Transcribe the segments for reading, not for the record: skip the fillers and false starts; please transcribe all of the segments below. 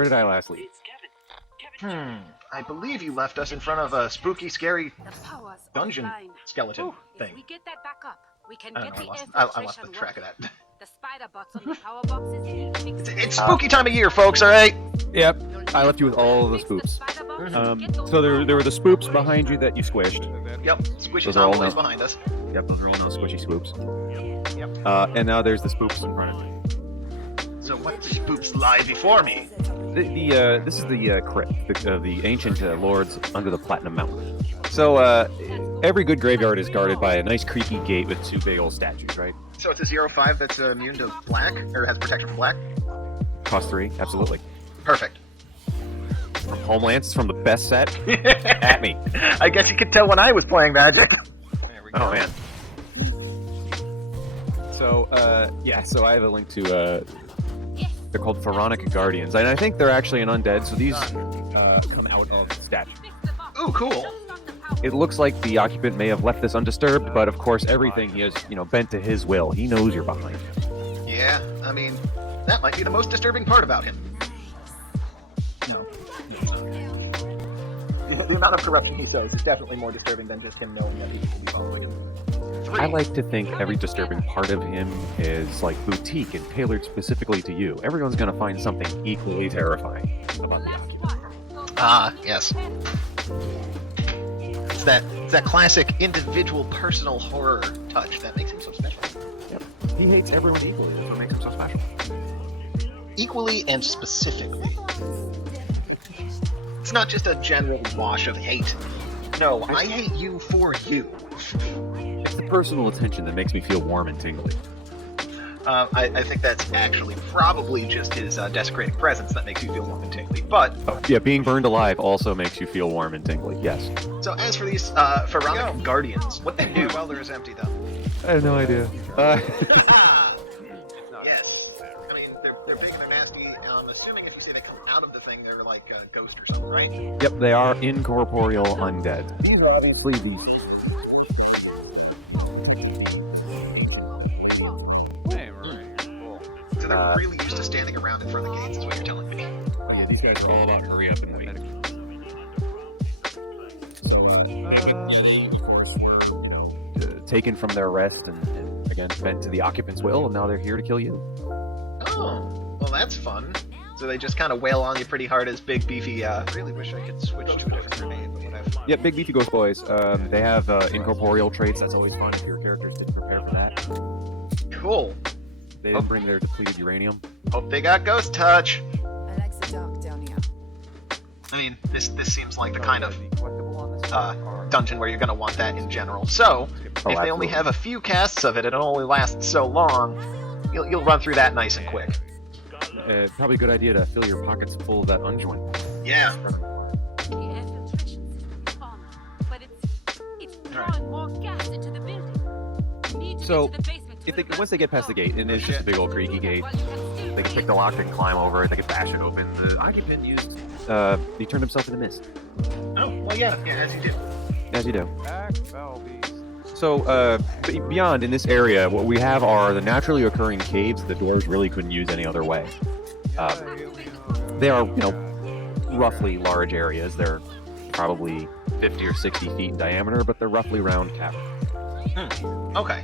Where did I last leave? I believe you left us in front of a spooky, scary dungeon skeleton thing. If we get that back up, we can I get don't know, the I lost the track of that. The spider bots on the power boxes. It's spooky time of year, folks, alright? Yep, I left you with all of the spoops. So there were the spoops behind you that you squished. Yep, Squishy's Those are all always now- behind us. Yep, those are all now squishy spoops. Yep. And now there's the spoops in front of me. So what spoops lie before me? This is the crypt of the ancient lords under the Platinum Mountain. So every good graveyard is guarded by a nice creaky gate with two big old statues, right? So it's a 0/5 that's immune to black, or has protection from black? Cost 3, absolutely. Perfect. From Homelands, it's from the best set. At me. I guess you could tell when I was playing Magic. There we go. Oh man. So yeah, so I have a link to they're called Pharaonic Guardians, and I think they're actually an undead. So these come out of the statue. Ooh, cool. It looks like the occupant may have left this undisturbed, but of course everything he has, bent to his will. He knows you're behind him. Yeah, I mean, that might be the most disturbing part about him. No. The amount of corruption he shows is definitely more disturbing than just him knowing that people will be following him. I like to think every disturbing part of him is like boutique and tailored specifically to you. Everyone's gonna find something equally terrifying about the occupant. Ah, yes. It's that classic individual personal horror touch that makes him so special. Yep. He hates everyone equally. That's what makes him so special. Equally and specifically. It's not just a general wash of hate. No, I hate you for you. It's the personal attention that makes me feel warm and tingly. I think that's actually probably just his desecrating presence that makes you feel warm and tingly. But Yeah, being burned alive also makes you feel warm and tingly. Yes. so as for these Pharaonic Guardians, what they do? My welder is empty though. I have no idea. Yes. I mean, they're big, they're nasty. I'm assuming if you say they come out of the thing, they're like a ghost or something, right? Yep, they are incorporeal undead. These are obviously beasts. So they're really used to standing around in front of the gates, is what you're telling me. Yeah, these guys are all about hurry up and wait. So, of course, were taken from their rest and again bent to the occupant's will, and now they're here to kill you. Oh, well that's fun. So they just kind of wail on you pretty hard as big, beefy, really wish I could switch to a different grenade, but whatever. Yeah, big beefy ghost boys. They have incorporeal traits. That's always fun if your characters didn't prepare for that. Cool. They didn't bring their depleted uranium. Hope they got ghost touch. I like the dark down here. I mean, this seems like the kind of The collectible on this dungeon where you're going to want that in general. So, if they only absolutely. have a few casts of it and it only lasts so long, you'll run through that nice and quick. Probably a good idea to fill your pockets full of that unjoint. Yeah. The air filtration system is on, but it's drawing more gas into the building. We need to So, get to the basement If to they, the once they get past the gate, and it's just a big old creaky gate, they can pick the lock, they can climb over it, they can bash it open. The occupant used, he turned himself into mist, Oh, well, yeah, as you do. as you do. So, beyond in this area, what we have are the naturally occurring caves the doors really couldn't use any other way. They are, roughly large areas. They're probably 50 or 60 feet in diameter, but they're roughly round caverns. Okay.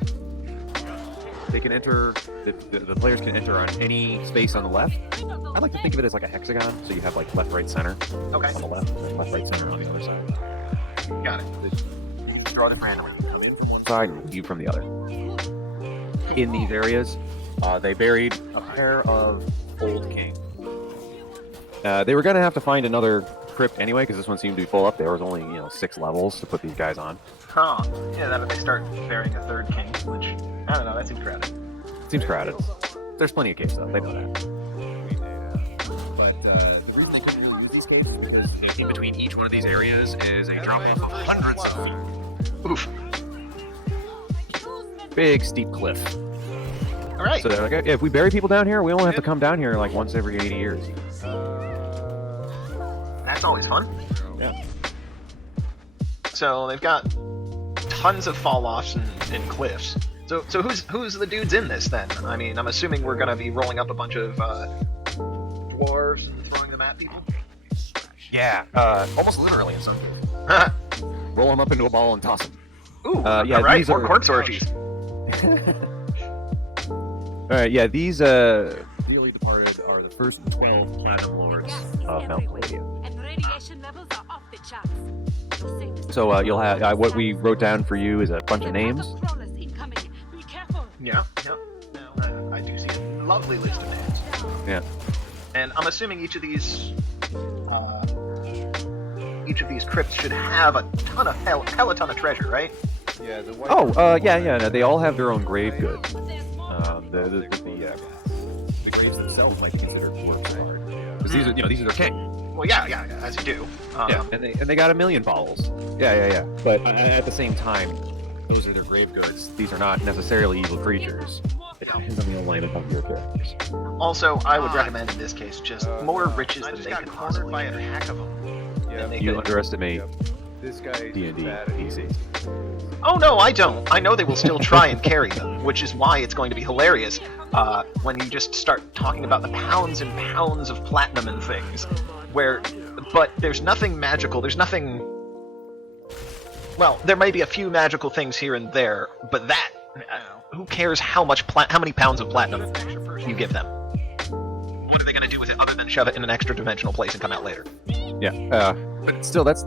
They can enter, the players can enter on any space on the left. I like to think of it as like a hexagon, so you have like left, right, center Okay. on the left, and left, right, center on the other side. Got it. You can draw it randomly. Come in from one side and leave from the other. In these areas, they buried a pair of old kings. They were going to have to find another crypt anyway, because this one seemed to be full up. There was only 6 levels to put these guys on. Huh. Yeah, that if they start burying a third king, which, I don't know, that seems crowded. Seems crowded. There's plenty of caves though. They know that. But the reason they couldn't really use these caves is because in between each one of these areas is a drop off of hundreds of them. Oof. Big steep cliff. Alright. So they're like, if we bury people down here, we only have to come down here like once every 80 years. That's always fun. Yeah. So they've got tons of fall-offs and cliffs. So who's the dudes in this then? I mean, I'm assuming we're gonna be rolling up a bunch of dwarves dwarves and throwing them at people? Yeah, almost literally in some. Roll them up into a ball and toss them. Ooh, yeah, alright, these more are corpse orgies. Alright, yeah, these dearly departed are the first 12 platinum lords of Mount Palladium. And radiation levels are off the charts. So you'll have what we wrote down for you is a bunch of names. Be careful. Yeah. No, I do see a lovely list of names. Yeah. And I'm assuming each of these crypts should have a ton of hell a ton of treasure, right? Yeah, the white Yeah. No, they all have their own grave goods. The graves themselves might be considered works of art because these are their king. Well, yeah, as you do. Yeah, and they got 1 million baubles. Yeah. But at the same time, those are their grave goods. These are not necessarily evil creatures. It depends on the alignment of your characters. Also, I would recommend in this case just more riches than they could possibly by get. a hack of them. Yeah, They You could- underestimate this guy D&D PCs. Oh no, I don't. I know they will still try and carry them, which is why it's going to be hilarious when you just start talking about the pounds and pounds of platinum and things. But there's nothing magical. There's nothing. Well, there may be a few magical things here and there, but who cares how many pounds of platinum you give them? What are they going to do with it other than shove it in an extra dimensional place and come out later? Yeah. But still, that's.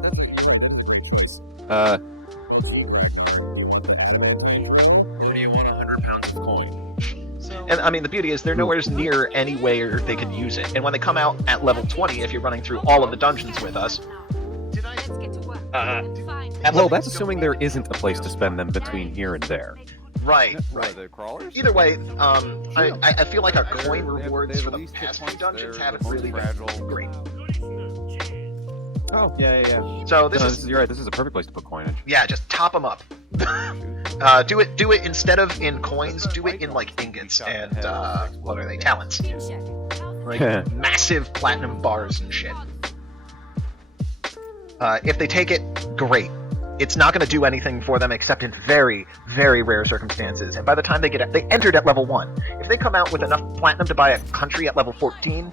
And I mean, the beauty is they're nowhere near anywhere they can use it. And when they come out at level 20, if you're running through all of the dungeons with us, Let's get to work. Well, that's assuming there isn't a place to spend them between here and there. right. What are the crawlers? Either way, I feel like our coin rewards for the past few dungeons haven't really been great. Oh, yeah. So this No, is you're right. This is a perfect place to put coinage. yeah, just top them up. Do it instead of in coins. Do it in like ingots and what are they? Talents. Like massive platinum bars and shit. If they take it, great. It's not going to do anything for them except in very, very rare circumstances. And by the time they entered at level 1. If they come out with enough platinum to buy a country at level 14,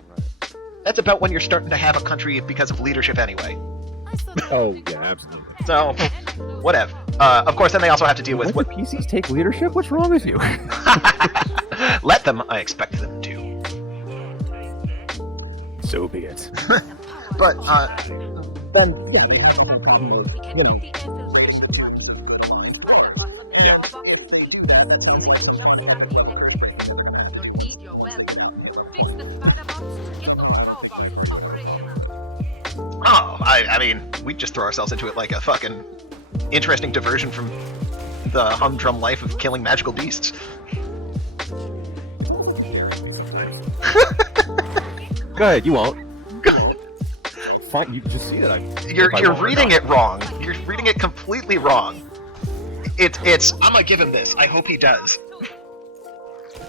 that's about when you're starting to have a country because of leadership anyway. Oh, yeah, absolutely. So, whatever. Of course, then they also have to deal with What PCs take leadership? What's wrong with you? Let them. I expect them to. So be it. But We can get the infiltration working. The spider bots on the Yeah. power boxes need fixing so they can jumpstart the electrics. You'll need your welder. Fix the spider bots, get those power boxes operational. oh, I mean, we just throw ourselves into it like a fucking interesting diversion from the humdrum life of killing magical beasts. Go ahead, you won't. Fine, you just see that You're reading it wrong. You're reading it completely wrong. It's. I'm gonna give him this. I hope he does.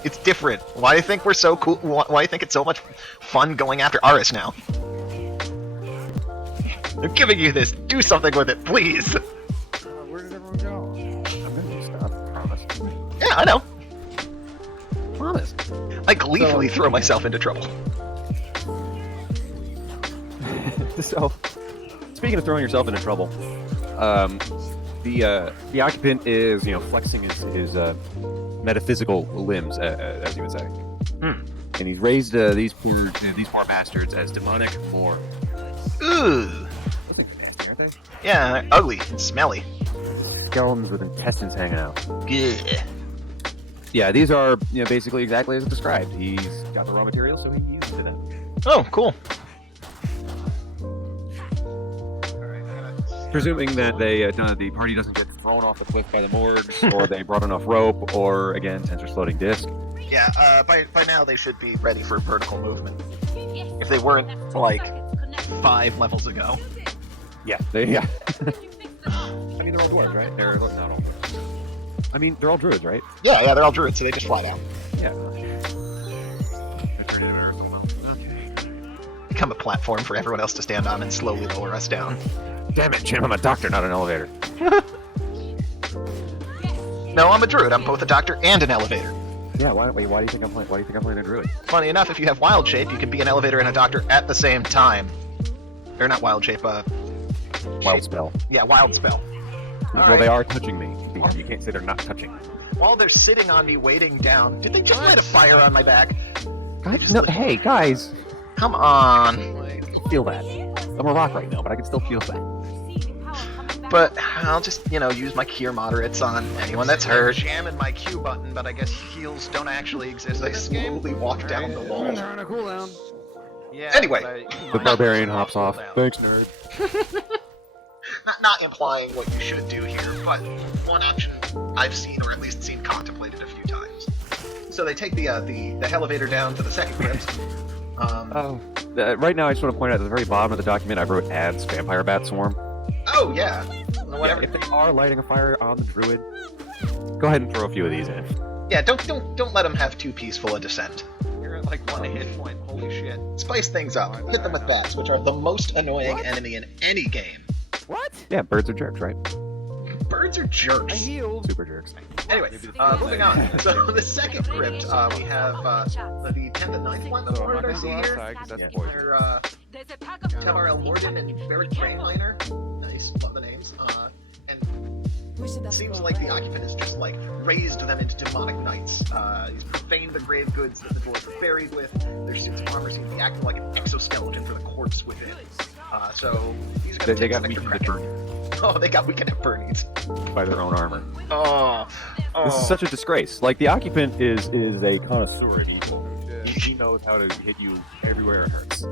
It's different. Why do you think we're so cool? Why do you think it's so much fun going after Aris now? I'm giving you this. Do something with it, please. Where did everyone go? I'm gonna stop. Promise. Yeah, I know. Promise. I gleefully throw myself into trouble. So, speaking of throwing yourself into trouble, the occupant is flexing his metaphysical limbs, as you would say, and he's raised these poor bastards as demonic more. Ooh. Those things are nasty, aren't they? Yeah, they're ugly and smelly. Skeletons with intestines hanging out. Yeah. Yeah, these are basically exactly as described. He's got the raw materials, so he uses them. Oh, cool. Presuming that the party doesn't get thrown off the cliff by the morgues, or they brought enough rope, or again, Tensor's floating disc. Yeah, by now they should be ready for vertical movement. If they weren't, like, 5 levels ago. Yeah, I mean, they're all dwarves, right? They're not all dwarves. I mean, they're all druids, right? Yeah, they're all druids, so they just fly down. Yeah. Become a platform for everyone else to stand on and slowly lower us down. Damn it, Jim, I'm a doctor, not an elevator. No, I'm a druid. I'm both a doctor and an elevator. Yeah, why do you think I'm playing a druid? Funny enough, if you have wild shape, you can be an elevator and a doctor at the same time. Or not wild shape, Wild spell. yeah, wild spell. Well, they are touching me. You can't say they're not touching. While they're sitting on me waiting down, did they just light a fire on my back? Guys, no, hey, guys, Come on. feel that. I'm a rock right now, but I can still feel that. But I'll just, use my cure moderates on anyone that's hurt. Jamming my Q button, but I guess heals don't actually exist. I slowly walk down the wall. They're on a cooldown. Yeah. Anyway, The barbarian hops off. Thanks, nerd. not implying what you should do here, but one option I've seen, or at least seen contemplated a few times. So they take the elevator down to the second crypt. Right now, I just want to point out at the very bottom of the document, I wrote adds vampire bat swarm. Oh yeah. Whatever. If they are lighting a fire on the druid, go ahead and throw a few of these in. Yeah, don't let them have too peaceful a descent. You're at like 1 hit point. Holy shit. Spice things up. Hit them with bats, which are the most annoying enemy in any game. What? Yeah, birds are jerks, right? Birds are I jerks. healed. Super jerks. Anyway, moving on. So the second crypt, we have the 10th and 9th one. So I'm What not did I gonna see go here? outside because that's Yeah. poison. They're There's a pack of Tamarel Morden and Barrick Trainliner. Nice, love the names. And We should it have seems to like the go, right? Occupant has just like raised them into demonic knights. He's profaned the grave goods that the dwarves were buried with. Their suits of armor seem to be acting like an exoskeleton for the corpse within. So these are going to They take got some extra weakened at pressure. Oh, they got weakened at Bernie's. by their own armor. Oh, This is such a disgrace. Like, the occupant is a connoisseur of evil. He knows how to hit you everywhere it hurts.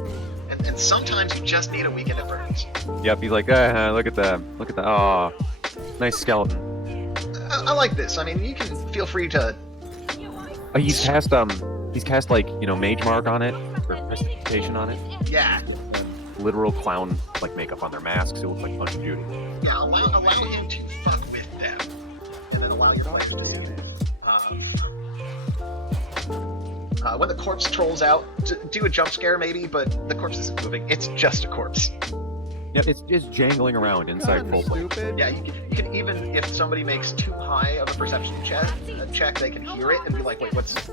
and sometimes you just need a weekend at Bernie's. Yep, he's like, look at the, oh, nice skeleton. I like this. I mean, you can feel free to. He's cast like, mage mark on it, or prestidigitation on it. Yeah, Literal clown like makeup on their masks. It looks like Punch and Judy. yeah. Allow him to fuck with them, and then allow your players to see it. When the corpse trolls out, do a jump scare maybe, but the corpse isn't moving. It's just a corpse. Yep, it's just jangling around inside God, roleplay. stupid. Yeah, you can even, if somebody makes too high of a perception check, they can hear it and be like, wait, what's that?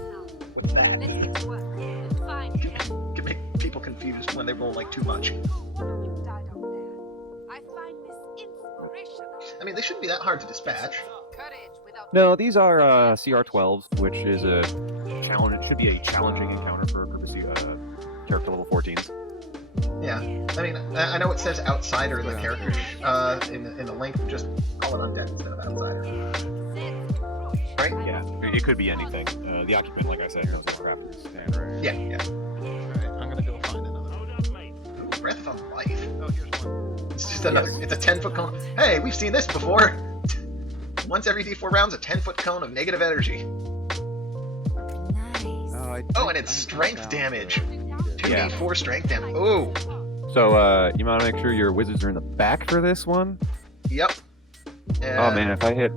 Let's get to work. Find him. Can make people confused when they roll like too much. One of you died out there. I find this inspirational. I mean, they shouldn't be that hard to dispatch. Courage without No, these are CR12s, which is a challenge. It should be a challenging encounter for a group of character level 14s. Yeah, I mean, I know it says outsider in the character in the link. Just call it undead instead of outsider. Right? Yeah, it could be anything. The occupant, like I said, knows what happens. Stand right. Yeah, yeah. Alright, I'm gonna go find another one. Ooh, Breath of Life. Oh, here's one. It's just another, it's a 10-foot cone. Hey, we've seen this before! Once every D4 rounds, a 10-foot cone of negative energy. Nice. Oh, and it's strength damage. 2d4 strength damage. Ooh! So, you want to make sure your wizards are in the back for this one? Yep. Oh man, if I hit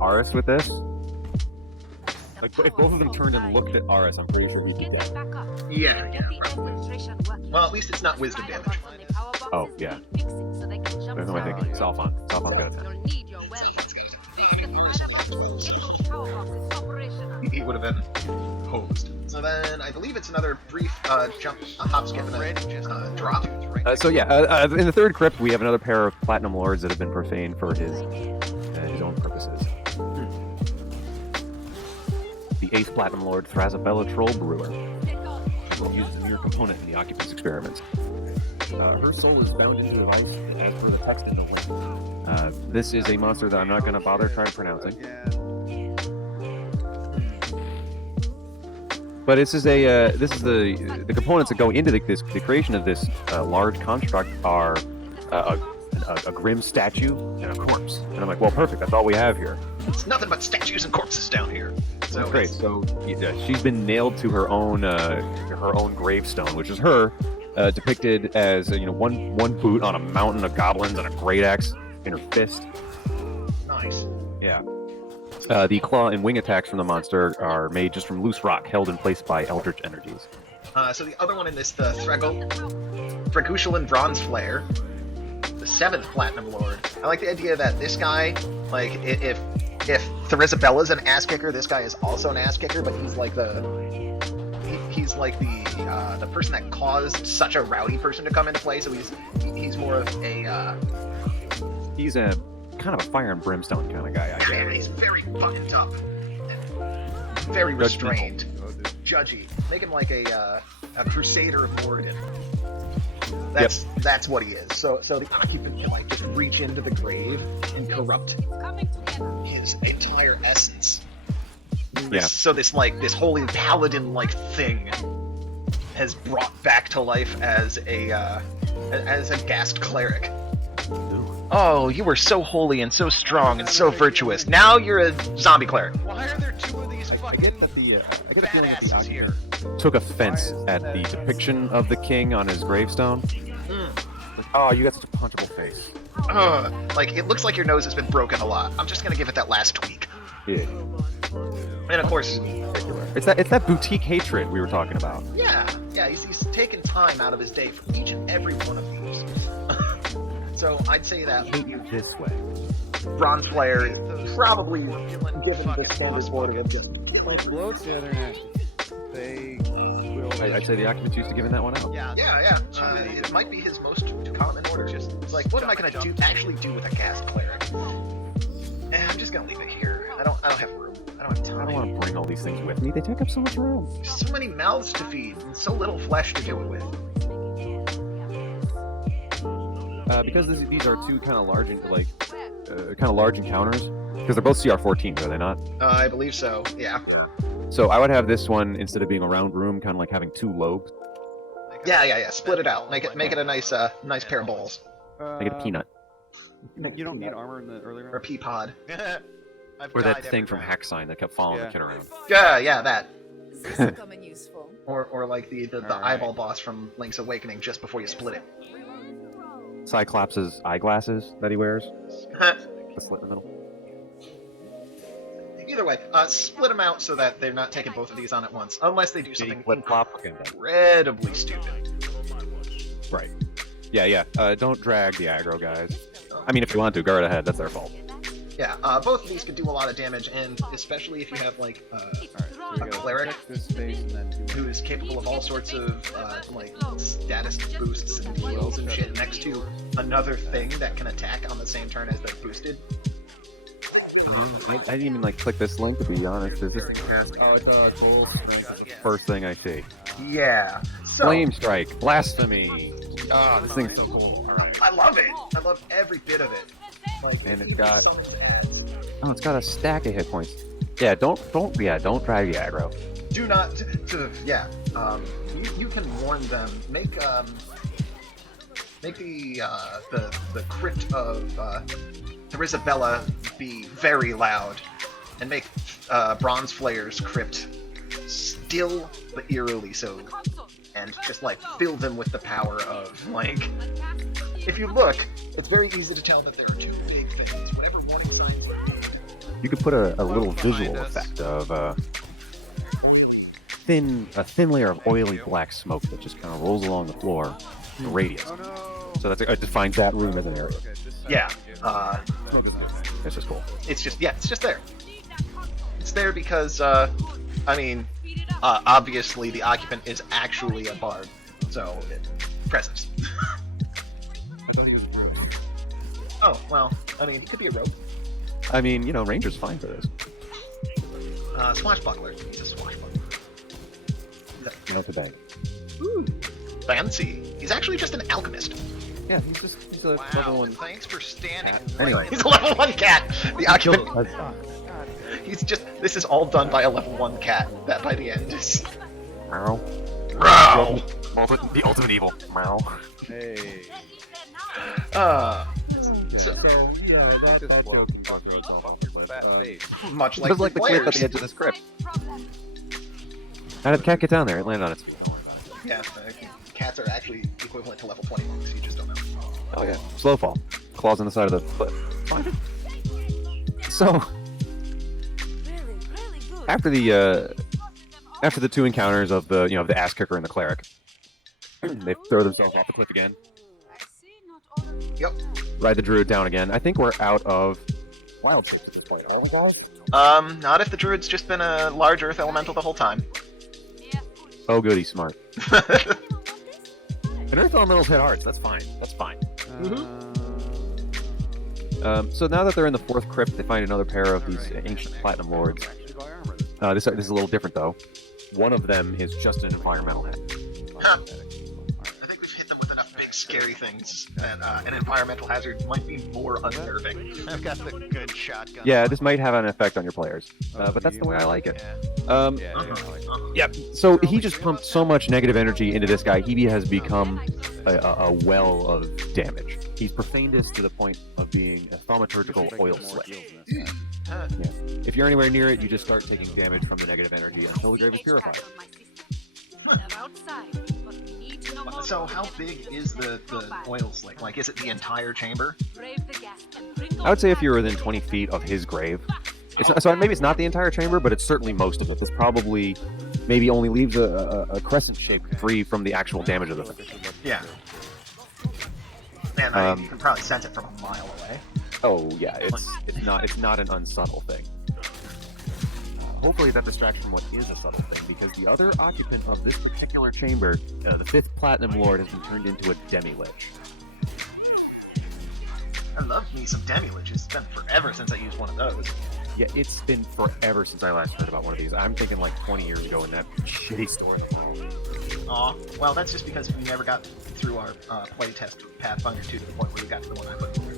Aris with this, like if both of them turned and looked at Aris, I'm pretty sure we Get could that go. back up. Yeah, Get the infiltration working. Well, at least it's not wisdom damage. Oh, yeah. Fix it so they can jump Who am I thinking? Salfon. Salfon's got a 10. You'll need your welder. Fix the spider box. Get those power boxes operational. He would have been hosed. So then, I believe it's another brief jump, a hop, skip, and a drop. So yeah, in the third crypt, we have another pair of platinum lords that have been profaned for his own purposes. The 8th platinum lord, Thrazabella Troll Brewer, uses a mere component in the occupant's experiments. Her soul is bound into the device as per the text in the link. This is a monster that I'm not going to bother trying pronouncing. But this is the components that go into the creation of this large construct are a grim statue and a corpse. And I'm like, well, perfect. That's all we have here. It's nothing but statues and corpses down here. So That's great. So yeah, she's been nailed to her own gravestone, which is her depicted as one boot on a mountain of goblins and a great axe in her fist. Nice. Yeah. The claw and wing attacks from the monster are made just from loose rock held in place by eldritch energies. So the other one in this, the Thragushulin Bronze Flare, the 7th Platinum Lord. I like the idea that this guy, like, if if Therisabella's an ass kicker, this guy is also an ass kicker, but he's like the person that caused such a rowdy person to come into play. So he's more of a He's a kind of a fire and brimstone kind of guy. I yeah, guess. he's very fucking tough, and very restrained, judgy. Make him like a crusader of Moradin. That's what he is. So the occupant can like just reach into the grave and corrupt Coming together. his entire essence. Yeah. So this holy paladin-like thing has brought back to life as a gassed cleric. Oh, you were so holy and so strong and so virtuous. Now you're a zombie cleric. Why are there two of these I fucking get that the I get the feeling that the badasses here? occupant took offense at the depiction of the king on his gravestone. Like, oh, you got such a punchable face. Like, it looks like your nose has been broken a lot. I'm just gonna give it that last tweak. Yeah. And of course, It's that boutique hatred we were talking about. yeah, he's taken time out of his day for each and every one of these. So I'd say I that hate you this way. Bronze Flare probably given the standard order of just Oh, bloats, yeah, they're nasty. They will. I'd say the occupants used to giving that one out. yeah. It might be his most common order. Just like, what am I gonna actually do with a gas cleric? And I'm just gonna leave it here. I don't have room. I don't have I time. don't want to bring all these things with me. They take up so much room. There's so many mouths to feed and so little flesh to do it with. Because these are two kind of large encounters. Because they're both CR14s, are they not? I believe so. Yeah. So I would have this one, instead of being a round room, kind of like having two lobes. Yeah. Split it out. Make it a nice pair of balls Make it a peanut. You don't need armor in the early or a round. pea pod. Or that thing from Hacksign that kept following the kid around. Yeah, that. This will come in useful. Or like the Alright. eyeball boss from Link's Awakening just before you split it. Cyclops' eyeglasses that he wears. The slit in the middle. Either way, split them out so that they're not taking both of these on at once, unless they do something Flip-flop. incredibly stupid. Right. Yeah. Don't drag the aggro, guys. I mean, if you want to, go right ahead. That's their fault. Yeah, both of these could do a lot of damage, and especially if you have like Alright, so we a gotta cleric check this space and then do who is capable of all sorts of like status boosts and heals and shit next to another thing that can attack on the same turn as they're boosted. I didn't even like click this link, to be honest. It's just Oh, it's gold. the first thing I see. Yeah. So Flame Strike, Blasphemy. Oh, this thing's so cool. Alright. I love it. I love every bit of it. Like, And it's got a stack of hit points. Yeah, don't drag the aggro. do not you can warn them. Make the crypt of Therisabella be very loud, and make Bronze Flare's crypt still but eerily so, and just like fill them with the power of like. If you look, it's very easy to tell that there are two big things. Whatever one finds. You could put a little visual effect of a thin layer of oily black smoke that just kind of rolls along the floor in a radius. Oh no! So it defines that room as an area. Okay, this side Yeah, is uh, That's just cool. it's just there. It's there because obviously the occupant is actually a bard, so presence. I thought he was blue. Oh well, he could be a rogue. I mean, Ranger's fine for this. Swashbuckler. He's a swashbuckler. Today. Fancy. He's actually just an alchemist. Yeah, he's a level one. Thanks for standing. Anyway. He's a level 1 cat. The occupant. Killed- He's just. This is all done by a level 1 cat. That by the end is. Meow. Row. The ultimate evil. Meow. Hey. So, Yeah, that joke. Fat face. much like Just like the cliff at Flares. the edge of the script. How did the cat get down there? It landed on its. Yeah, cats are actually equivalent to level 20 monks. You just don't know. Oh yeah. Slow fall. Claws on the side of the cliff. Fine. So after the two encounters of the ass kicker and the cleric, they throw themselves off the cliff again. Yep. Ride the druid down again. I think we're out of wild. Not if the druid's just been a large earth elemental the whole time. Oh, good, he's smart. And Earth Elementals hit hearts. That's fine. That's fine. So now that they're in the 4th crypt, they find another pair of these ancient platinum lords. This is a little different, though. One of them is just an environmental head. I think we've hit them with enough big scary things that an environmental hazard might be more unnerving. I've got the good shotgun. Yeah, this might have an effect on your players, but that's the way I like it. Yeah. So he just pumped so much negative energy into this guy. He has become a well of damage. He's profaned us to the point of being a thaumaturgical oil slick. Yeah. If you're anywhere near it, you just start taking damage from the negative energy until the grave is purified. So how big is the oil slick? Like, is it the entire chamber? I would say if you're within 20 feet of his grave, so maybe it's not the entire chamber, but it's certainly most of it. This probably maybe only leaves a crescent shape free from the actual damage of the thing. Yeah. And you can probably sense it from a mile away. Oh yeah, it's not an unsubtle thing. Hopefully that distraction what is a subtle thing, because the other occupant of this particular chamber, the 5th Platinum Lord, has been turned into a demi-lich. I love me some demi-liches. It's been forever since I used one of those. Yeah, it's been forever since I last heard about one of these. I'm thinking like 20 years ago in that shitty story. Aw, well, that's just because we never got through our playtest of Pathfinder 2 to the point where we got to the one I put in there.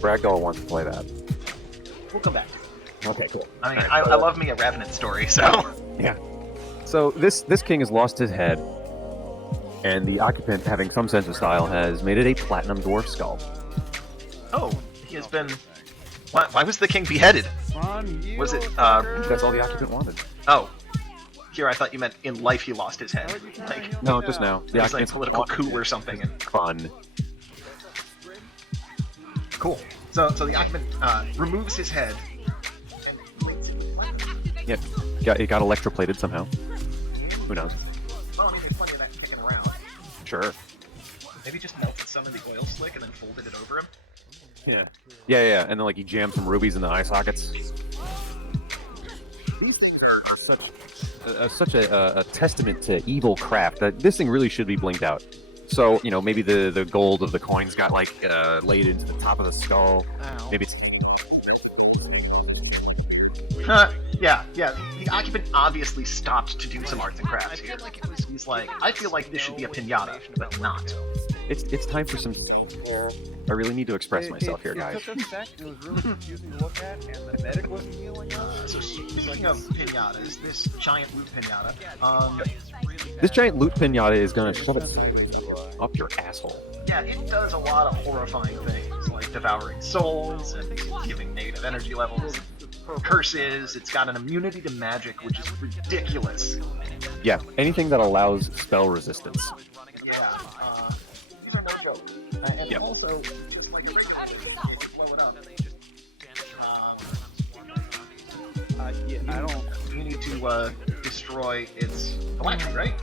Ragdoll wants to play that. We'll come back. Okay, cool. I mean, I love me a Revenant story, so... Yeah. So this king has lost his head, and the occupant, having some sense of style, has made it a platinum dwarf skull. Oh, he has been... Why was the king beheaded? Was it, That's all the occupant wanted. Oh. Here, I thought you meant in life he lost his head. Like, No, just now. it was like political coup or something. And... Fun. Cool. So the occupant removes his head. Yep. It got electroplated somehow. Who knows? Oh, there's plenty of that kicking around. Sure. Maybe just melted some of the oil slick and then folded it over him. Yeah. And then like he jammed some rubies in the eye sockets. These things are such a testament to evil craft that this thing really should be blinked out. So, maybe the gold of the coins got like laid into the top of the skull. Ow. Maybe it's Yeah. The occupant obviously stopped to do some arts and crafts here. He's like, I feel like this should be a pinata, but not. it's time for some. I really need to express myself here, guys. It took a sec, it was really confusing to look at, and the medic wasn't healing us. So speaking of pinatas, this giant loot pinata, This giant loot pinata is gonna shove it up your asshole. yeah, it does a lot of horrifying things, like devouring souls and giving negative energy levels, curses. It's got an immunity to magic, which is ridiculous. Yeah, anything that allows spell resistance. Yeah, these are no joke. And Yep. also, just like a regular you can blow it up. Yeah, I don't. You need to destroy its phylactery, right?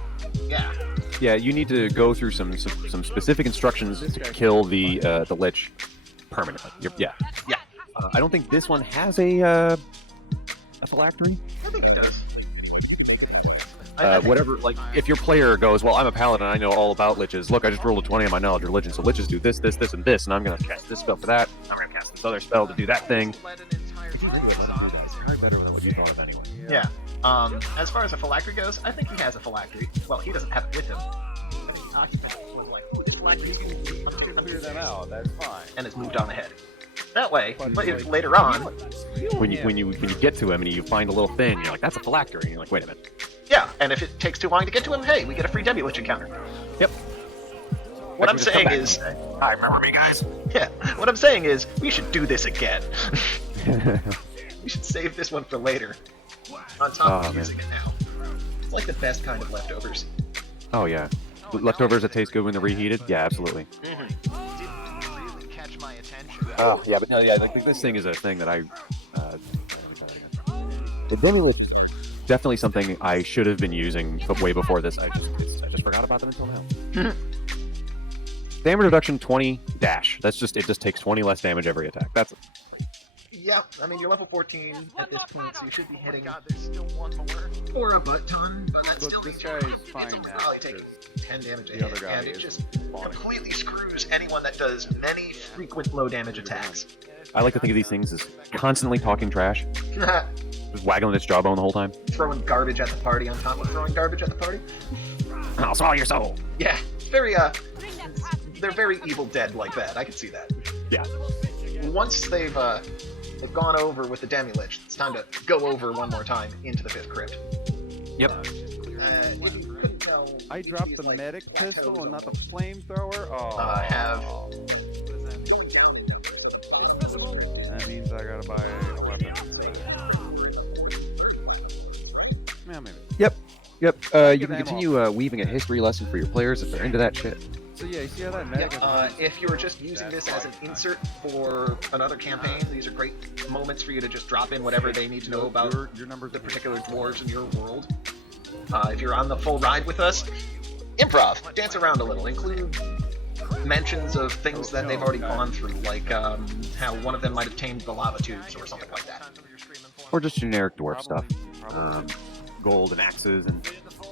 Yeah. Yeah, you need to go through some specific instructions to kill the lich permanently. Yeah. I don't think this one has a phylactery. I think it does. Whatever, like, if your player goes, well, I'm a paladin, I know all about liches. Look, I just rolled a 20 on my knowledge of religion, so liches do this, and this, and I'm going to cast this spell for that. I'm going to cast this other spell to do that thing. Better than what you thought of anyway. Yeah. As far as a phylactery goes, I think he has a phylactery. Well, he doesn't have it with him. But the occupant was like, "Ooh, this phylactery, You can figure that out. That's fine. and has moved on ahead. That way, But if like- later on, When you get to him and you find a little thing, you're like, that's a phylactery. And you're like, wait a minute. yeah, and if it takes too long to get to him, hey, we get a free demi-lich encounter. Yep. What I I'm can just come saying back is, and say, hi, remember me, guys? yeah, what I'm saying is, we should do this again. We should save this one for later. On top of man. using it now. It's like the best kind of leftovers. Oh, yeah. Leftovers that taste good when they're reheated? Yeah, absolutely. Didn't really catch my attention. Oh, yeah, but no, yeah, like this thing is a thing that the demi-lich is definitely something I should have been using way before this. I just forgot about them until now. Damage reduction 20 dash. It just takes 20 less damage every attack. That's it. Yeah, I mean, you're level 14 at this point, so you should be hitting... Oh my god, there's still one more. Or a butt ton, but that Look, still this leaves guy you... is fine now. Probably take because 10 damage a the hit, other guy and it is just falling. completely screws anyone that does many frequent low damage attacks. I like to think of these things as constantly talking trash, just waggling its jawbone the whole time. Throwing garbage at the party on top of throwing garbage at the party. I'll swallow your soul. Yeah, very, they're very Evil Dead like that, I can see that. Yeah. Once they've gone over with the Demi-Lich, it's time to go over one more time into the 5th crypt. Yep. If you couldn't tell, I these dropped the like, medic pistol plateaus and not the almost. flamethrower. Oh. Have... That means I gotta buy a weapon. Yeah, maybe. Yep. You Get can ammo. continue weaving a history lesson for your players if they're into that shit. So yeah, you see how that medic if you're just using this as an insert for another campaign, these are great moments for you to just drop in whatever they need to know about your numbers the particular dwarves in your world. If you're on the full ride with us, improv, dance around a little, include mentions of things that they've already gone through, like how one of them might have tamed the lava tubes or something like that. Or just generic dwarf stuff. Gold and axes and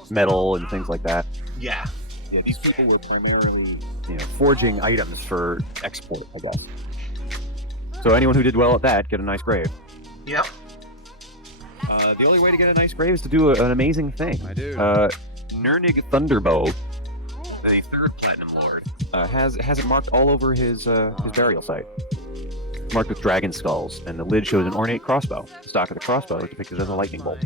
metal and things like that. Yeah. Yeah, these people were primarily, forging items for export, I guess. So anyone who did well at that, get a nice grave. Yep. The only way to get a nice grave is to do an amazing thing. I do. Nernig Thunderbow, a 3rd Platinum Lord, has it marked all over his burial site. Marked with dragon skulls, and the lid shows an ornate crossbow. The stock of the crossbow is depicted as a lightning bolt.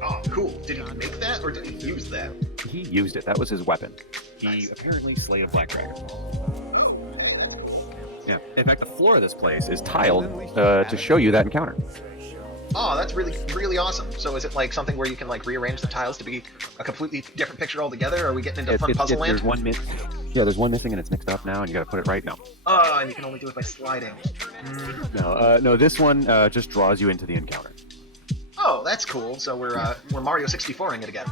Oh, cool. Did he make that, or did he use that? He used it. That was his weapon. He Nice. apparently slayed a black dragon. Yeah. In fact, the floor of this place is tiled to show you that encounter. Oh, that's really, really awesome. So is it like something where you can like rearrange the tiles to be a completely different picture altogether? Or are we getting into fun puzzle land? There's one there's one missing and it's mixed up now, and you got to put it right now. Oh, and you can only do it by sliding. No, this one just draws you into the encounter. Oh, that's cool. So we're Mario 64ing it again.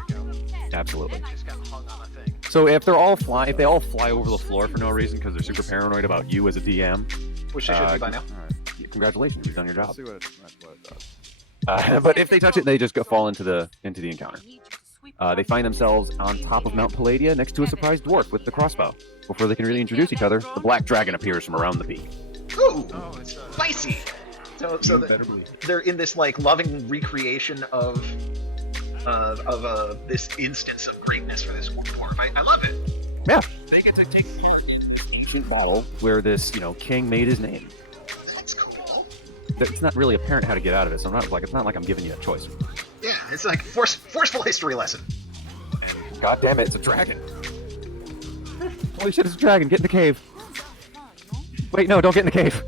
Absolutely. Just got hung on a thing. So if they all fly over the floor for no reason because they're super paranoid about you as a DM, Which they should be by now. All right. congratulations, you've done your Let's job. see what it does. But if they touch it, they just fall into the encounter. They find themselves on top of Mount Palladia next to a surprised dwarf with the crossbow. Before they can really introduce each other, the black dragon appears from around the peak. Ooh, spicy. So they're in this like loving recreation of this instance of greatness for this dwarf. I love it. Yeah, they get to take part in this ancient battle where this king made his name. That's cool. It's not really apparent how to get out of it, so it's not like I'm giving you a choice. Yeah, it's like forceful history lesson. And god damn it, it's a dragon. Holy shit, it's a dragon. Get in the cave. Wait, no, don't get in the cave.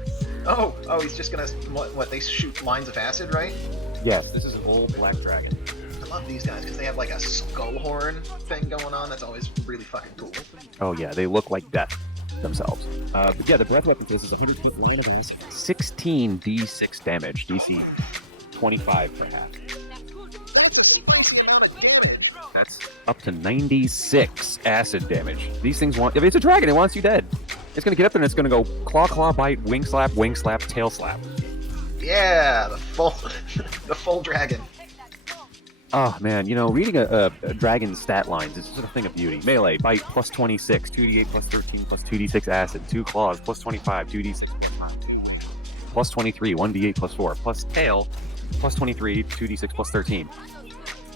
Oh, he's just gonna what? They shoot lines of acid, right? Yes, this is an old black dragon. I love these guys because they have like a skull horn thing going on. That's always really fucking cool. Oh yeah, they look like death themselves. But yeah, the breath weapon faces a hidden peak of one of those 16 d6 damage, DC 25 per half. That's up to 96 acid damage. These things want. If it's a dragon, it wants you dead. It's gonna get up there and it's gonna go claw, bite, wing slap, tail slap. Yeah, the full dragon. Oh man, reading a dragon's stat lines is just a thing of beauty. Melee, bite plus 26, 2d8 plus 13 plus 2d6 acid, 2 claws plus 25, 2d6 plus 23, 1d8 plus 4, plus tail plus 23, 2d6 plus 13.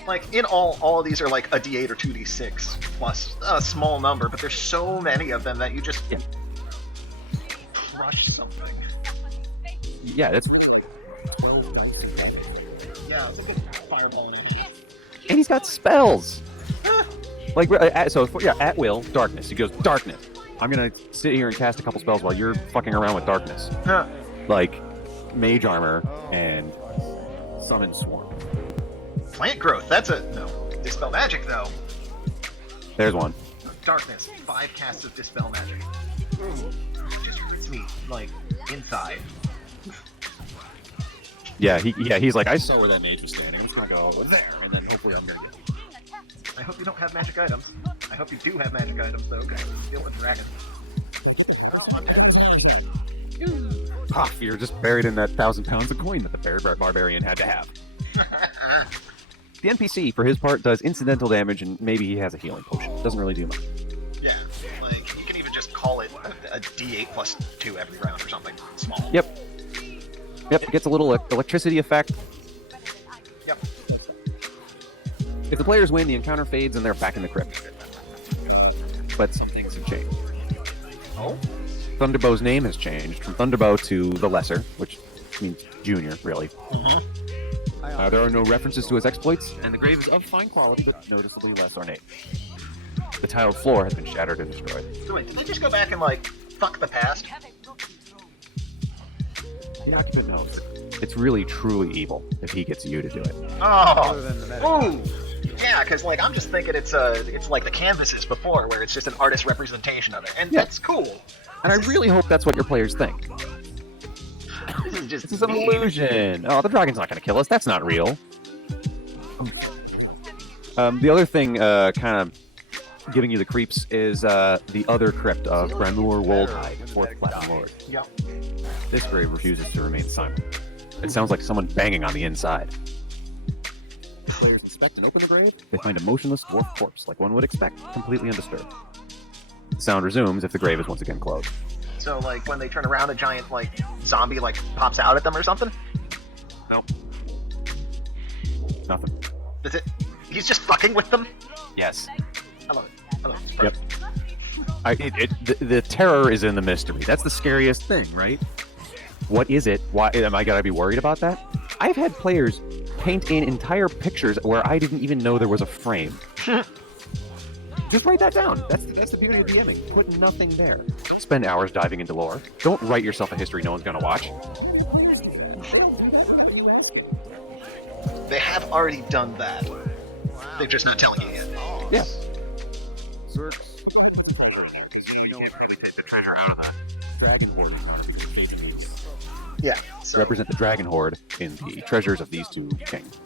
Like, in all of these are like a d8 or 2d6 plus a small number, but there's so many of them that you just crush something. Yeah, that's. Yeah, it's like a fireball. And he's got spells. At will, darkness. He goes, darkness. I'm gonna sit here and cast a couple spells while you're fucking around with darkness. Huh. Like, mage armor and summon swarm. Plant growth, that's no. Dispel magic, though. There's one. Darkness, 5 casts of Dispel magic. Just hurts me, like, inside. Yeah, he's like, I saw where that mage was standing. I'm just gonna go over there, and then hopefully I'm gonna get you. I hope you don't have magic items. I hope you do have magic items, though, because deal with dragons. Oh, I'm dead. pop, you're just buried in that 1,000 pounds of coin that the barbarian had to have. The NPC, for his part, does incidental damage, and maybe he has a healing potion. Doesn't really do much. Yeah, like, you can even just call it a D8 plus 2 every round or something small. Yep. Yep, it gets a little electricity effect. Yep. If the players win, the encounter fades, and they're back in the crypt. But some things have changed. Oh? Thunderbow's name has changed from Thunderbow to the Lesser, which means junior, really. There are no references to his exploits, and the grave is of fine quality, but noticeably less ornate. The tiled floor has been shattered and destroyed. So wait, did they just go back and, like, fuck the past? The Occupant knows. It's really, truly evil if he gets you to do it. Oh! Other than the meta. Ooh! Yeah, because, like, I'm just thinking it's like the canvases before, where it's just an artist representation of it, and that's cool. And I really hope that's what your players think. This is just This is an mean. illusion. Oh, the dragon's not going to kill us. That's not real. The other thing, kind of giving you the creeps, is the other crypt of Gramur Woldhide, 4th Platinum Lord. Yep. This grave refuses to remain silent. It sounds like someone banging on the inside. Players inspect and open the grave. They find a motionless dwarf corpse, like one would expect, completely undisturbed. The sound resumes if the grave is once again closed. So, like, when they turn around, a giant, like, zombie, like, pops out at them or something? Nope. Nothing. That's it? He's just fucking with them? Yes. I love it. I love it. It's Yep. perfect. The terror is in the mystery. That's the scariest thing, right? What is it? Why am I gotta be worried about that? I've had players paint in entire pictures where I didn't even know there was a frame. Just write that down. That's the beauty of DMing. Put nothing there. Spend hours diving into lore. Don't write yourself a history no one's gonna watch. They have already done that. They're just not telling you yet. Yeah. Zerks. You know what? Take the treasure out of that. Dragon Horde is not a big fake news. Yeah. So, Represent the Dragon Horde in the treasures of these two kings.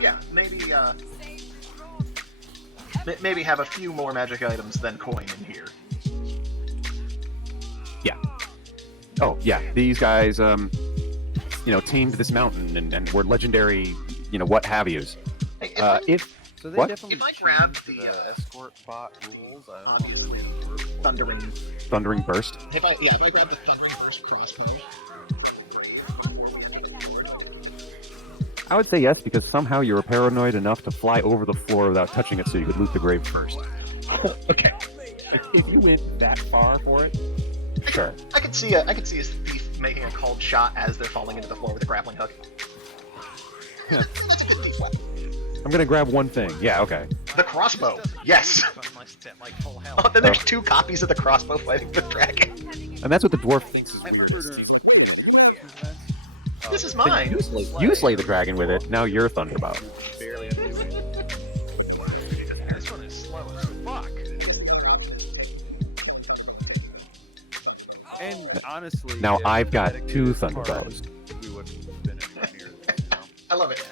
yeah, maybe have a few more magic items than coin in here. Yeah. Oh, yeah. These guys, tamed this mountain and were legendary, what have yous. Hey, So they What? definitely If I grab changed the, escort bot rules. I don't know obviously, if they made them work. Thundering. Thundering Burst. If I grab the Thundering Burst crossbow. I would say yes, because somehow you were paranoid enough to fly over the floor without touching it so you could loot the grave first. Okay. If you went that far for it, sure. I could see a thief making a called shot as they're falling into the floor with a grappling hook. That's a good thief weapon. I'm gonna grab one thing. Yeah, okay. The crossbow. Yes. Oh, then there's 2 copies of the crossbow fighting the dragon. And that's what the dwarf thinks is I weird. remember during previous year's Christmas events, This is Then mine. you slay the dragon with it. Now you're Thunderbow. barely had to do it. This one is slow as fuck. And honestly, Now if I've got dedicated 2 part, Thunderbows. We wouldn't have been anywhere near this. You know? I love it.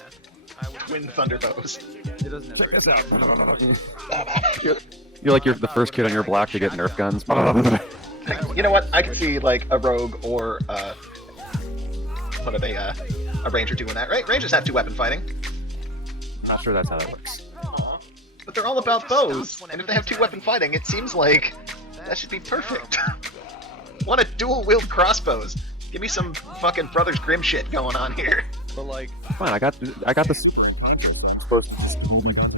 Twin Thunderbows. It doesn't have Check very this out. much. You're like the first kid on your block to get Nerf guns. You know what? I could see like a rogue or what are they? A ranger doing that, right? Rangers have 2 weapon fighting. Not sure that's how that works. Aw. But they're all about bows, and if they have 2 weapon fighting, it seems like that should be perfect. Want a dual wield crossbows? Give me some fucking Brothers Grimm shit going on here. But like, Come on, I got this. Oh my god.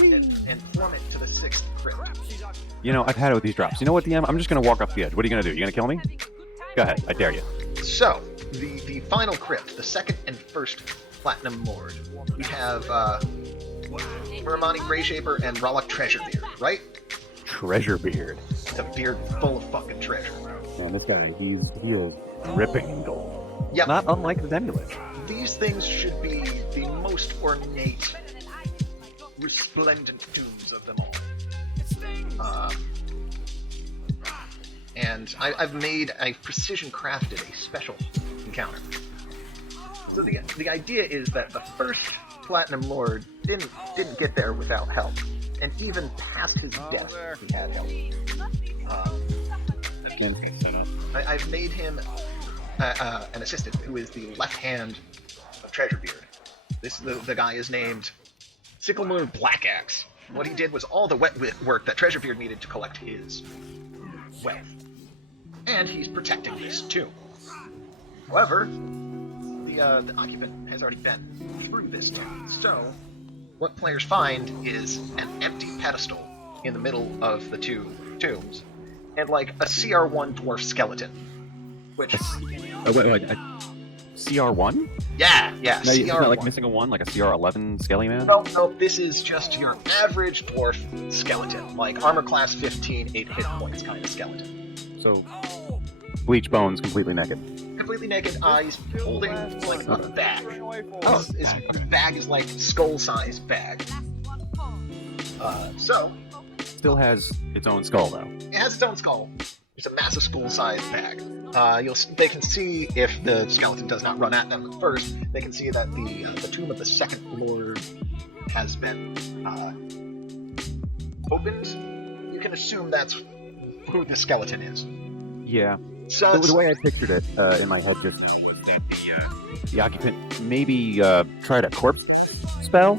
And plummet to the 6th crypt. I've had it with these drops. You know what, DM? I'm just gonna walk off the edge. What are you gonna do? You gonna kill me? Go ahead. I dare you. So, the final crypt, the 2nd and 1st Platinum Lord. We have Muramani Greyshaper and Rollock Treasurebeard, right? Treasure Beard. It's a beard full of fucking treasure. Man, this guy, he is dripping in gold. Yep. Not unlike the Demilich. These things should be the most ornate, resplendent tombs of them all. And I've precision crafted a special encounter. So the idea is that the first Platinum Lord didn't get there without help, and even past his death, he had help. I've made him an assistant who is the left hand of Treasurebeard. The guy is named Sycamore Blackaxe. What he did was all the wet work that Treasurebeard needed to collect his wealth. And he's protecting this too. However, the Occupant has already been through this town, so what players find is an empty pedestal in the middle of the two tombs, and like a CR1 dwarf skeleton. Which... CR1? Yeah, No, CR1. isn't that like missing a 1, like a CR11 Skelly Man? No, this is just your average dwarf skeleton, like armor class 15, 8 hit points kind of skeleton. So, bleach bones, completely naked. Completely naked, eyes, holding like a bag. Oh, His bag is like skull-sized bag. So Still has its own skull, though. it has its own skull. It's a massive skull-sized bag. They can see if the skeleton does not run at them at first. They can see that the tomb of the second lord has been opened. You can assume that's who the skeleton is. Yeah. So The way I pictured it in my head just now was that the Occupant maybe tried a corpse spell.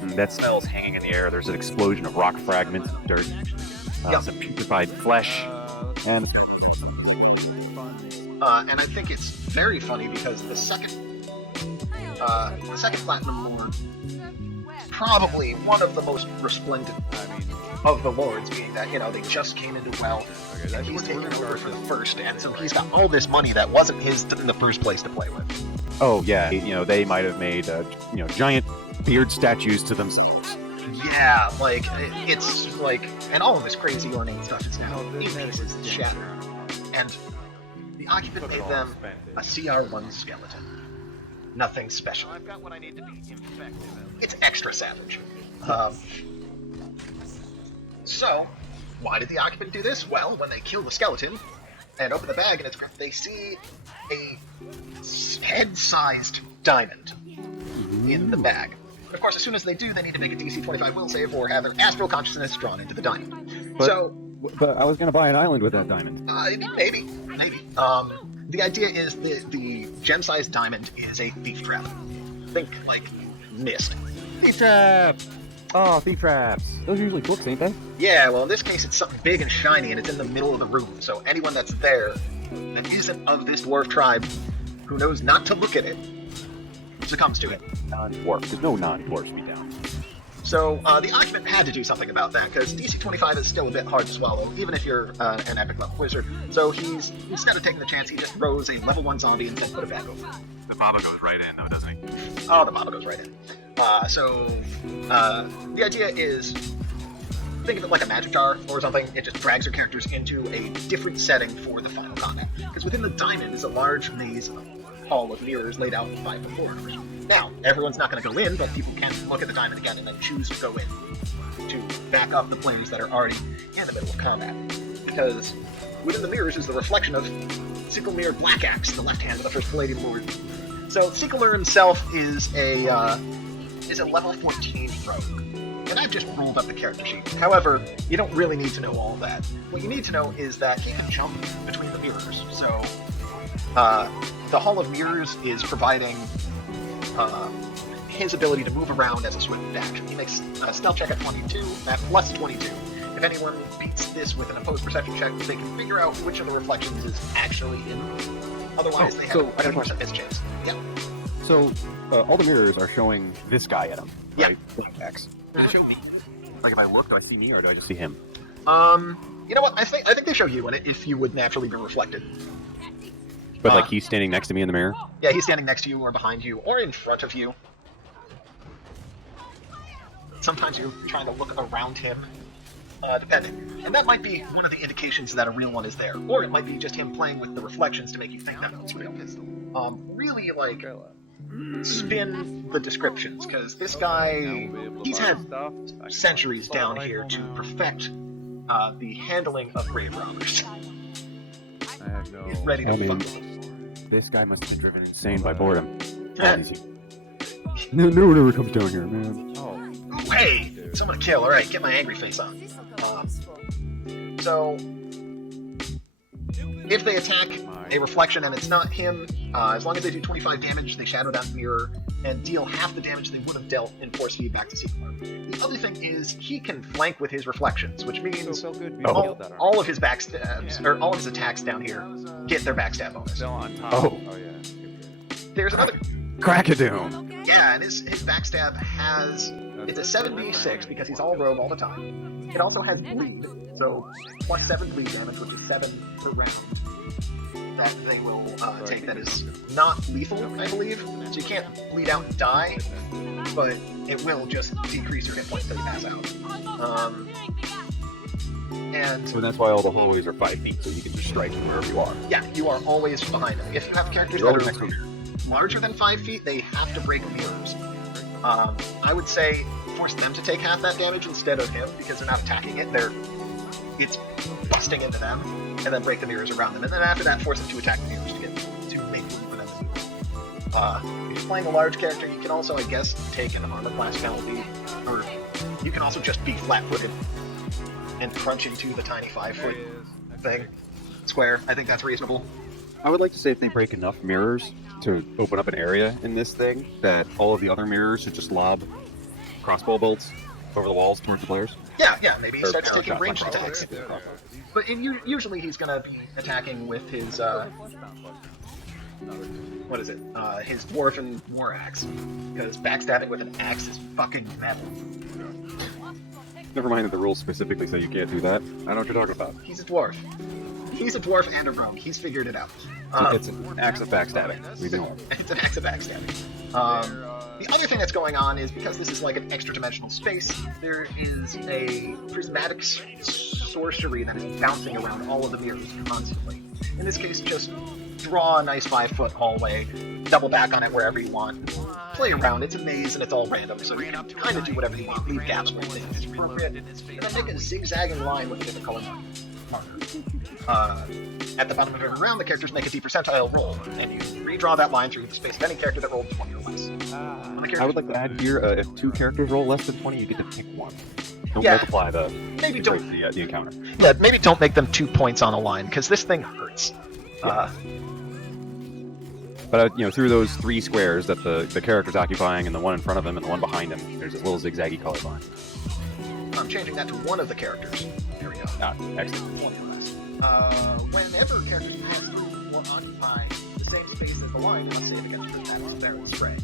And that spell's hanging in the air. There's an explosion of rock fragments and dirt, some putrefied flesh, and and I think it's very funny because the second Platinum Lord, probably one of the most resplendent of the lords, being that, they just came into wealth, and he's taking over for the first, and so he's got all this money that wasn't his in the first place to play with. oh yeah, they might have made giant beard statues to themselves. Yeah, like, it's like, and all of this crazy ornate stuff is now in pieces shattered. And the Occupant made them a CR1 skeleton. Nothing special. I've got what I need to be effective. It's extra savage. So, why did the Occupant do this? Well, when they kill the skeleton and open the bag in its grip, they see a head-sized diamond in the bag. Of course, as soon as they do, they need to make a DC 25 will save or have their astral consciousness drawn into the diamond. But I was going to buy an island with that diamond. Maybe. The idea is the gem-sized diamond is a thief trap. Think like Mist. Thief trap! Oh, thief traps. Those are usually books, ain't they? Yeah, well, in this case, it's something big and shiny, and it's in the middle of the room. So anyone that's there that isn't of this dwarf tribe, who knows not to look at it, succumbs to it. Non-dwarf. There's no non-dwarfs to be down. So the Occupant had to do something about that, because DC 25 is still a bit hard to swallow, even if you're an epic level wizard. So instead of taking the chance, he just throws a level 1 zombie and then put it back over. The Baba goes right in, though, doesn't he? Oh, the Baba goes right in. The idea is, think of it like a magic jar or something. It just drags your characters into a different setting for the final combat. Because within the diamond is a large maze hall of mirrors laid out in 5 corridors. Now, everyone's not going to go in, but people can look at the diamond again and then choose to go in to back up the players that are already in the middle of combat. Because within the mirrors is the reflection of Sycamore Blackaxe, the left hand of the First Palladian Lord. So Sycamore himself is a level 14 rogue. And I've just rolled up the character sheet. However, you don't really need to know all that. What you need to know is that he can jump between the mirrors. So, the Hall of Mirrors is providing his ability to move around as a swift action. He makes a stealth check at 22, at plus 22. If anyone beats this with an opposed perception check, they can figure out which of the reflections is actually in. Otherwise, they have a 30% miss chance. Yep. So, all the mirrors are showing this guy at him, Yeah. right? X. They show me. Like, if I look, do I see me, or do I just see him? You know what? I think they show you in it if you would naturally be reflected. But, like, he's standing next to me in the mirror? Yeah, he's standing next to you, or behind you, or in front of you. Sometimes you're trying to look around him, depending. And that might be one of the indications that a real one is there. Or it might be just him playing with the reflections to make you think that it's real. Really, like, spin the descriptions, because this guy, he's had centuries down here to perfect the handling of grave robbers. I have no. He's ready to fuck. This guy must have been driven insane by boredom. No one ever comes down here, man. Oh, Hey! dude. Someone to kill. All right, get my angry face on. This will come in useful. So, if they attack a reflection and it's not him, as long as they do 25 damage, they shadow that mirror and deal half the damage they would have dealt in force feedback to Sequel. The other thing is he can flank with his reflections, which means So good. We healed that all of his backstabs, or all of his attacks down here, get their backstab bonus. Still on top. Oh. Yeah. There's another. Crackadoon. Yeah, and his backstab has. It's a 7d6 because he's all rogue all the time. It also has bleed, so plus 7 bleed damage, which is 7 per round. That they will take. That is not lethal, I believe. So you can't bleed out and die, but it will just decrease your hit points until you pass out. And So that's why all the hallways are 5 feet, so you can just strike wherever you are. yeah, you are always behind them. If you have characters You're that always next are larger than 5 feet, they have to break mirrors. I would say force them to take half that damage instead of him because they're not attacking it. It's busting into them, and then break the mirrors around them. And then after that, force them to attack the mirrors to make room for them to move. If you're playing a large character, you can also, I guess, take an armor class penalty, or you can also just be flat-footed and crunch into the tiny 5-foot thing. Square. I think that's reasonable. I would like to say if they break enough mirrors to open up an area in this thing, that all of the other mirrors should just lob crossbow bolts over the walls towards the players. Yeah, maybe he Or starts arrow taking shots, ranged not attacks. crossbows. But usually he's gonna be attacking with his, what is it? His dwarven war axe. Because backstabbing with an axe is fucking metal. Never mind that the rules specifically say you can't do that. I don't know what you're talking about. He's a dwarf. He's a dwarf and a rogue. He's figured it out. It's an axe of backstabbing. Leave me alone. It's an axe of backstabbing. The other thing that's going on is because this is like an extra-dimensional space, there is a prismatic sorcery that is bouncing around all of the mirrors constantly. In this case, just draw a nice 5-foot hallway, double back on it wherever you want, play around. It's a maze and it's all random, so you can kind of do whatever you want. Leave gaps where it's appropriate, and then make a zigzagging line with a different color marker. At the bottom of every round, the characters make a D percentile roll, and you redraw that line through the space of any character that rolled 20 or less. I would like to add here, if 2 characters roll less than 20, you get to pick one. Don't Yeah. multiply the Maybe don't. the encounter. Yeah, maybe don't make them 2 points on a line, because this thing hurts. But through those 3 squares that the character's occupying, and the one in front of him and the one behind him, there's this little zigzaggy color line. I'm changing that to one of the characters. There we go. Ah, excellent. One or less. Whenever characters pass through or occupy the same space as the line, I'll save against prismatic barrel spray,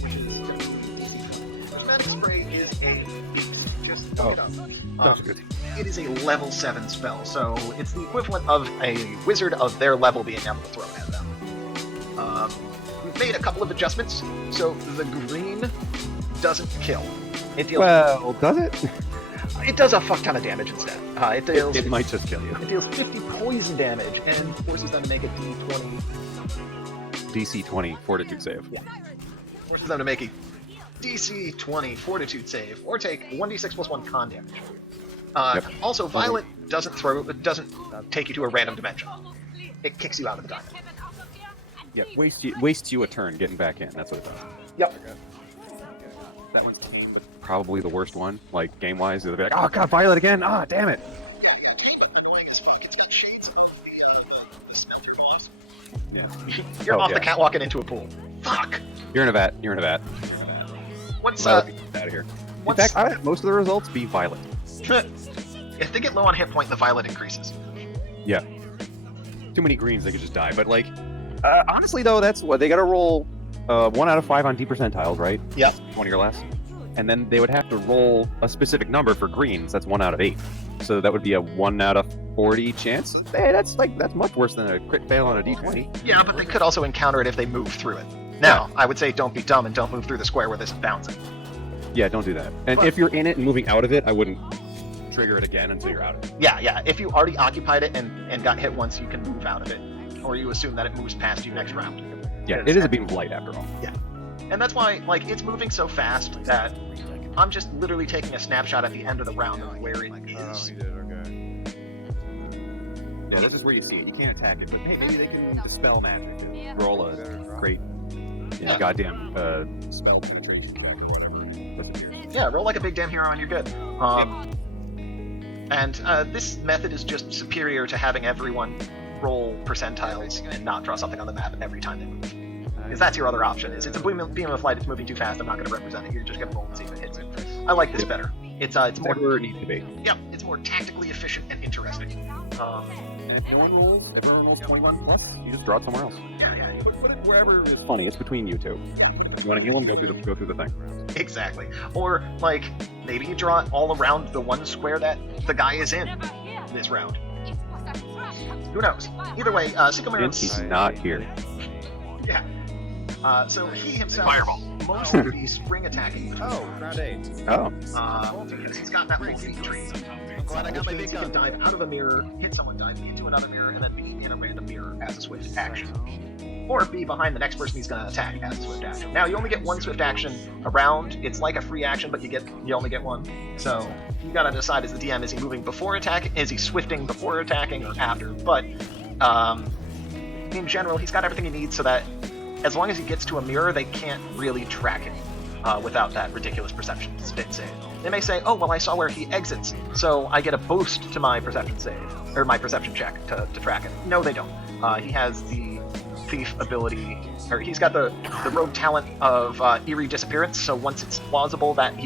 which is typically DC. Prismatic spray is a beast. Just look it up. That's a good thing. It is a level 7 spell, so it's the equivalent of a wizard of their level being able to throw it at them. We've made a couple of adjustments, so the green doesn't kill. It deals. Well, does it? It does a fuck ton of damage instead. It deals. It might just kill you. It deals 50 poison damage and forces them to make a D20. DC 20 Fortitude save. Forces them to make a DC 20 Fortitude save, or take 1d6 plus 1 con damage. Yep. Also, Violet doesn't take you to a random dimension. It kicks you out of the diamond. Yeah, wastes you a turn getting back in. That's what it does. Yep. That one's probably the worst one, like game-wise. They'll be like, oh god, Violet again! Ah, damn it! Yeah. You're Oh, off yeah. the catwalk and into a pool. Fuck! You're in a vat. You're in a vat. What's, Violet, get out of here. In what's- fact, I have most of the results be Violet. if they get low on hit point, the Violet increases. Yeah. Too many greens, they could just die. But like, honestly though, that's what they got to roll 1 out of 5 on D percentiles, right? Yep. 20 or less. And then they would have to roll a specific number for greens. That's 1 out of 8. So that would be a 1 out of 40 chance. Hey, that's much worse than a crit fail on a D20. Yeah, but they could also encounter it if they move through it. Now, I would say don't be dumb and don't move through the square where this is bouncing. Yeah, don't do that. And But- if you're in it and moving out of it, I wouldn't trigger it again until you're out of it. Yeah. If you already occupied it and got hit once, you can move out of it. Or you assume that it moves past you next round. Yeah, it is a beam of light after all. And that's why, like, it's moving so fast that I'm just literally taking a snapshot at the end of the round of where it Oh, is. he did. Okay. Yeah, this is where you see it. You can't attack it, but hey, maybe they can dispel magic and roll a great goddamn spell penetration check or whatever. Doesn't appear. Yeah, roll like a big damn hero and you're good. And this method is just superior to having everyone roll percentiles and not draw something on the map every time they move. Because that's your other option. Is it's a beam of light, it's moving too fast, I'm not going to represent it. You're just going to roll and see if it hits it. I like this better. It's more. Where it needs to be. Yep, it's more tactically efficient and interesting. And if everyone rolls 21 plus, you just draw it somewhere else. Yeah. Put it wherever is funny. It's between you two. You want to heal them? Go through the thing. Exactly. Or like maybe you draw it all around the one square that the guy is in this round. Who knows? Either way, Sycamore. He's not here. Yeah. So he himself. Fireball. Most of the spring attacking. Oh, round 8. Oh. Because he's got that full feat tree. I'm glad I got my big He can gun. dive out of a mirror, hit someone, dive into another mirror, and then be in a random mirror as a swift action. Or be behind the next person he's going to attack as a swift action. Now, you only get one swift action around. It's like a free action, but you only get one. So you got to decide as the DM, is he moving before attacking? Is he swifting before attacking or after? But in general, he's got everything he needs so that as long as he gets to a mirror, they can't really track him without that ridiculous perception save. They may say, oh, well, I saw where he exits, so I get a boost to my perception save, or my perception check to track him. No, they don't. He has the thief ability, or he's got the rogue talent of eerie disappearance, so once it's plausible that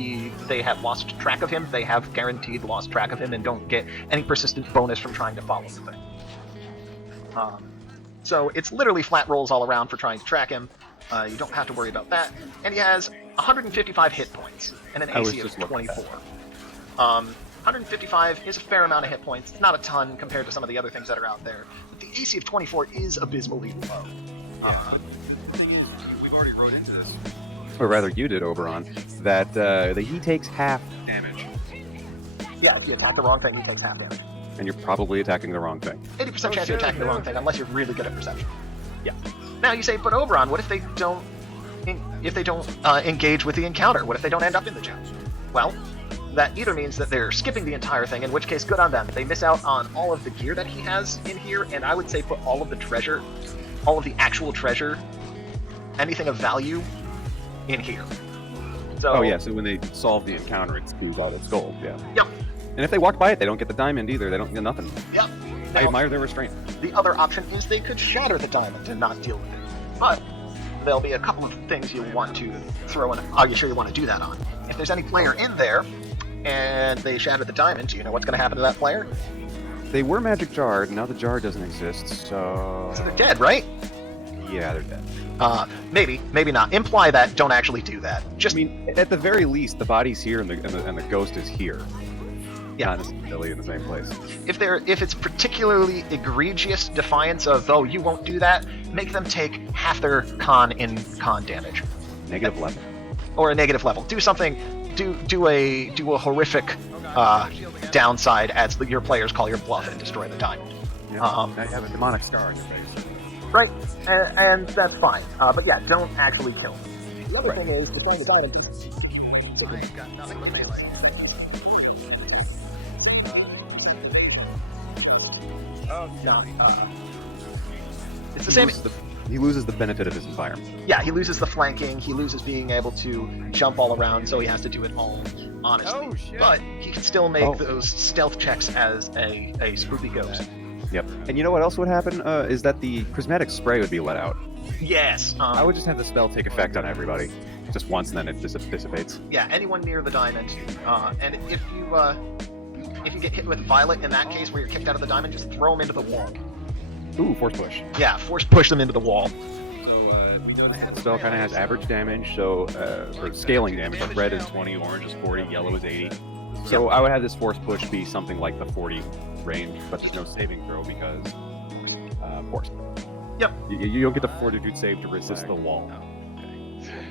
they have lost track of him, they have guaranteed lost track of him and don't get any persistent bonus from trying to follow the thing. So it's literally flat rolls all around for trying to track him. You don't have to worry about that. And he has 155 hit points and an AC of 24. 155 is a fair amount of hit points. It's not a ton compared to some of the other things that are out there. But the AC of 24 is abysmally low. The thing is, we've already wrote into this. Or rather, you did, Oberon, that he takes half damage. Yeah, if you attack the wrong thing, he takes half damage. And you're probably attacking the wrong thing. 80% chance you're attacking the wrong thing, unless you're really good at perception. Yeah. Now you say, but Oberon, what if they don't engage with the encounter? What if they don't end up in the gym? Well, that either means that they're skipping the entire thing, in which case, good on them. They miss out on all of the gear that he has in here, and I would say put all of the treasure, all of the actual treasure, anything of value, in here. So, Oh yeah, so when they solve the encounter, it's all its gold. Yeah. Yep. And if they walk by it, they don't get the diamond either. They don't get nothing. Yep. I Now, admire their restraint. the other option is they could shatter the diamond and not deal with it. But there'll be a couple of things you want to throw in. Are you sure you want to do that on? If there's any player in there and they shatter the diamond, do you know what's going to happen to that player? They were magic jarred. Now the jar doesn't exist. So So they're dead, right? yeah, they're dead. Maybe not. Imply that. Don't actually do that. Just I mean, at the very least, the body's here and the ghost is here. Yeah. Not necessarily in the same place. if it's particularly egregious defiance of, oh, you won't do that, make them take half their con damage. Negative 11. Or a negative level. Do something. Do a horrific downside as your players call your bluff and destroy the diamond. Yeah. Now you have a demonic scar on your face. Right, and that's fine. But yeah, don't actually kill them. The other thing is, destroying the diamond. I ain't got nothing but melee. Oh, Yeah, it's the same. He loses the benefit of his environment. Yeah, he loses the flanking. He loses being able to jump all around, so he has to do it all honestly. Oh, shit. But he can still make Oh. those stealth checks as a spoopy ghost. Yep. And you know what else would happen? Is that the prismatic spray would be let out. Yes. I would just have the spell take effect on everybody. Just once, and then it dissipates. Yeah, anyone near the diamond. And if you get hit with violet in that case, where you're kicked out of the diamond, just throw them into the wall. Ooh, force push. Yeah, force push them into the wall. So, we don't have Spell kind of has average damage, so or scaling damage. Red is 20, orange is 40, yellow is 80. So I would have this force push be something like the 40 range, but there's no saving throw because force. Yep. You don't get the fortitude save to resist the wall.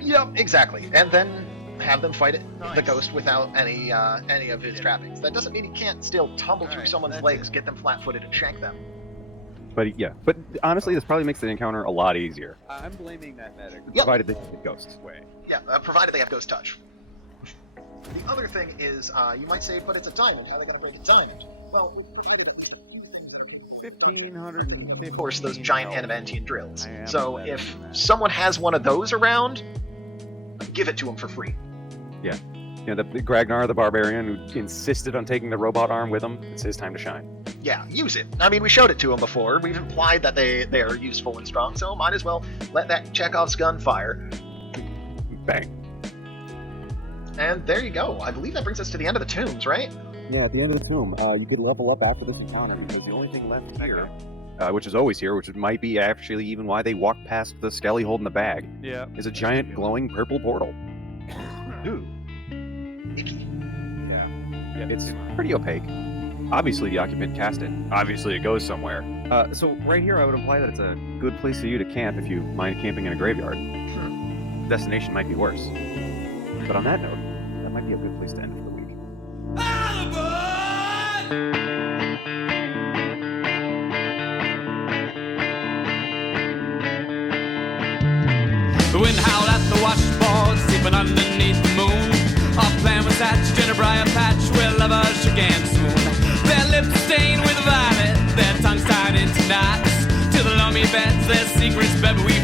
Yep, exactly. And then have them fight the ghost without any of his trappings. That doesn't mean he can't still tumble through Alright, someone's that's legs, get them flat-footed, and shank them. But yeah, but honestly, this probably makes the encounter a lot easier, I'm blaming that medic. Yep. provided they hit ghosts. Way. Yeah, provided they have ghost touch. The other thing is, you might say, but it's a diamond. How are they going to break a diamond? Well, we've already got 1,550. of course, those giant adamantium drills. I am So better if than that. someone has one of those around, give it to them for free. You know, the Gragnar, the barbarian, who insisted on taking the robot arm with him. It's his time to shine. Yeah, use it. I mean, we showed it to him before. We've implied that they are useful and strong, so might as well let that Chekhov's gun fire. Bang. And there you go. I believe that brings us to the end of the tombs, right? Yeah, at the end of the tomb, you could level up after this encounter because the only thing left here, which is always here, which might be actually even why they walked past the Skelly holding the bag, Yeah. is a giant glowing purple portal. Ooh. Yeah, it's pretty opaque. Obviously, the occupant cast it. Obviously, it goes somewhere. So right here, I would imply that it's a good place for you to camp if you mind camping in a graveyard. Destination might be worse. But on that note, that might be a good place to end for the week. The wind howled at the washboard, sleeping underneath the moon. Our plan was hatched in a briar patch where lovers shook and swoon. Their lips stained with violet, their tongues tied into knots. To the loamy beds, their secrets, baby, we